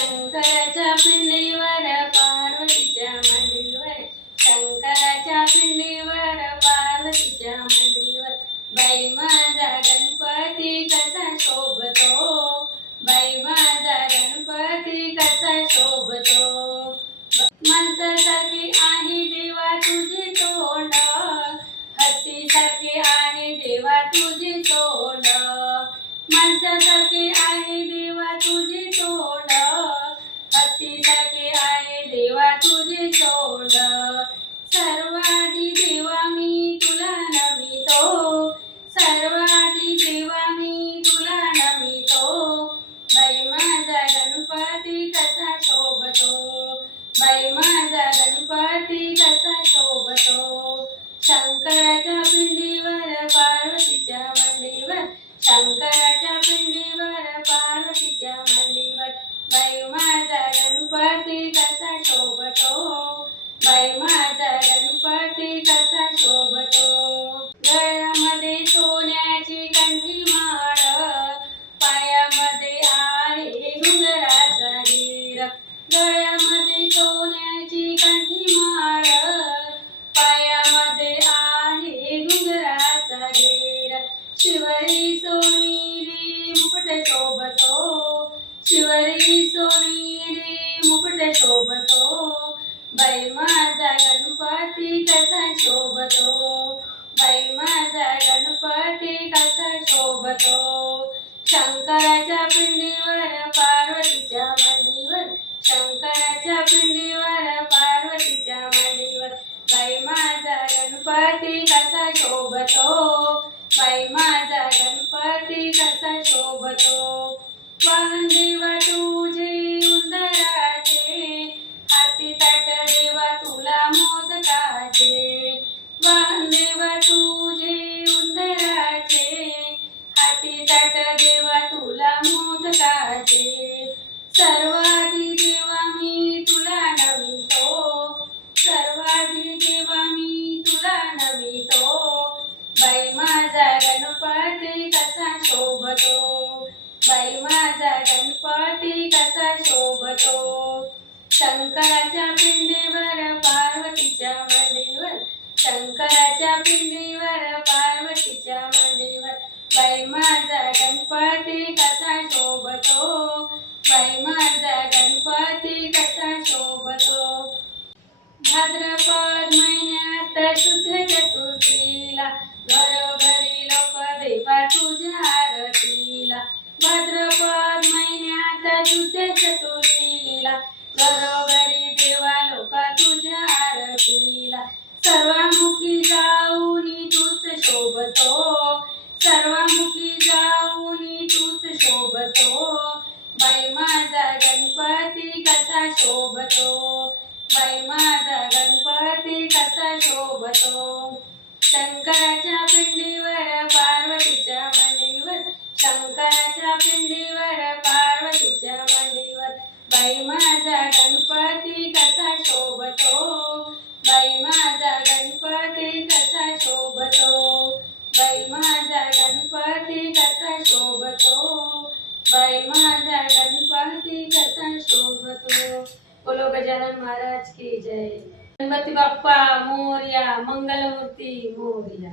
शंकराच्या पिंडीवर पार्वतीच्या मांडीवर, शंकराच्या पिंडीवर पार्वतीच्या मांडीवर, बाई माझा गणपती कसा शोभतो, बाई माझा गणपती कसा शोभतो. माणसासारखी आहे देवा तुझी तोंड, हत्तीसारखी आहे देवा तुझी तोंड, माणसासारखी आहे देवा तुझी तोंड, हत्तीसारखी आहे देवा तुझी तोंड. सर्वाधी देवा मी तुला नमितो, सर्वाधी देवा मी तुला नमितो, बाई माझा गणपती कसा शोभतो, बाई माझा गणपती कसा शोभतो. शंकराच्या पिंडीवर पार्वतीच्या मांडीवर, शंकराच्या पिंडीवर पार्वतीच्या मांडीवर, बाई माझा गणपती कसा शोभतो, बाई माझा गणपती कसा शोभतो. गळ्यामध्ये सोन्याची कंठी माळ, पायामध्ये आहे घुंगराचा हीर, गळ्यामध्ये सोन्याची कंठी माळ, पायामध्ये आहे घुंगराचा हीर, शिवरी सोनेरी मुकुट शोभतो, शिवरी सोनेरी मुकुट शोभतो, बाई माझा गणपती कसा शोभतो, बाई माझा गणपती कसा शोभतो. शंकराच्या पिंडीवर पार्वतीच्या मांडीवर, शंकराच्या पिंडीवर पार्वतीच्या मांडीवर, बाई माझा गणपती कसा शोभतो, बाई माझा गणपती कसा शोभतो. वाहन देवा तुझे उंदराचे, हाती ताट देवा तुला मोदकाचे, वाहन देवा तुझे उंदराचे, हाती ताट देवा तुला मोदकाचे. सर्वाधी देवा मी तुला नमितो, सर्वाधी देवा मी तुला नमितो, बाई माझा गणपती कसा शोभतो, बाई माझा गणपती कसा शोभतो. शंकराच्या पिंडीवर पार्वतीच्या मांडीवर, शंकराच्या पिंडीवर पार्वतीच्या मांडीवर, बाई माझा गणपती कसा शोभतो, बाई माझा गणपती कसा शोभतो. भाद्रपद महिन्यात शुद्ध चतुर्थीला, घरोघरी लोक देवा तुझ्या आरतीला, भाद्रपद महिन्यात शुद्ध चतुर्थीला, घरोघरी देवा लोक तुझ्या आरतीला. सर्वामुखी जाऊनी तूच शोभतो, सर्वामुखी जाऊनी तूच शोभतो, बाई माझा गणपती कसा शोभतो, बाई माझा गणपती कसा शोभतो. शंकराच्या पिंडीवर पार्वतीच्या मांडीवर, शंकराच्या पिंडीवर पार्वतीच्या मांडीवर, बाई माझा गणपती कसा शोभतो, बाई माझा गणपती कसा शोभतो, बाई माझा गणपती कसा शोभतो, बाई माझा गणपती कसा शोभतो. बोलो गजानन महाराज की जय. गणपती बाप्पा मोरया, मंगलमूर्ती मोरया.